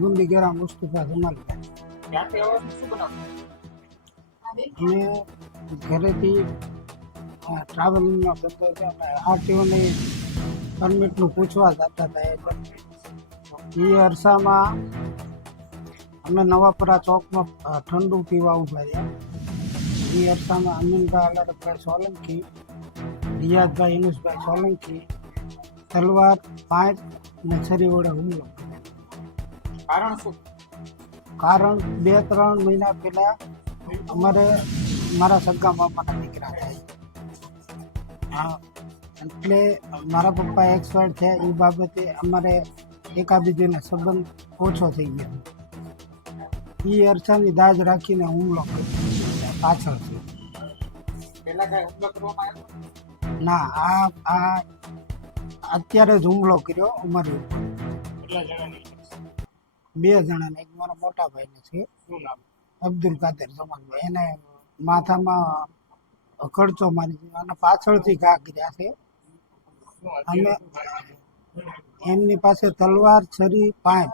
ગુંદી ગેરા મુસ્તફા જમાલભાઈ. ત્યાંથી હવે શું બનાવશો? અમે ઘરેથી ટ્રાવેલિંગનો ધંધો છે અમે આરટીઓની પરમિટનું પૂછવા જતા હતા એ અરસામાં અમે નવાપરા ચોકમાં ઠંડુ પીવા ઊભા રહ્યા. એ અરસામાં અમીનભાઈ અલારભાઈ સોલંકી, રિયાઝભાઈ ઇનુસભાઈ સોલંકી તલવાર, પાંચ અને છરી વડે હુમલો કર્યો. કારણ શું? કારણ 2-3 મહિના પહેલા અમારે મારા સગા મામાના દીકરા થાય. હા, એટલે મારા પપ્પા એક્સપાયર થયા એ બાબતે અમારે એકાબીજાનો સંબંધ ઓછો થઈ ગયો. એ અરસાની દાજ રાખીને હુમલો કર્યો પાછળથી. પહેલા કઈ હુમલો કરવામાં આવ્યો? ના, આ અત્યારે જ હુમલો કર્યો અમારી ઉપર. કેટલા જણાની? 2 જણાને. એક મારા મોટા ભાઈને છે શું નામ? અબ્દુલ કાદર જમાનભાઈ. એને માથામાં ખર્ચો મારી દીધો અને પાછળથી ઘા કર્યા છે. શું અત્યારે અમે એમની પાસે તલવાર, છરી, પાંચ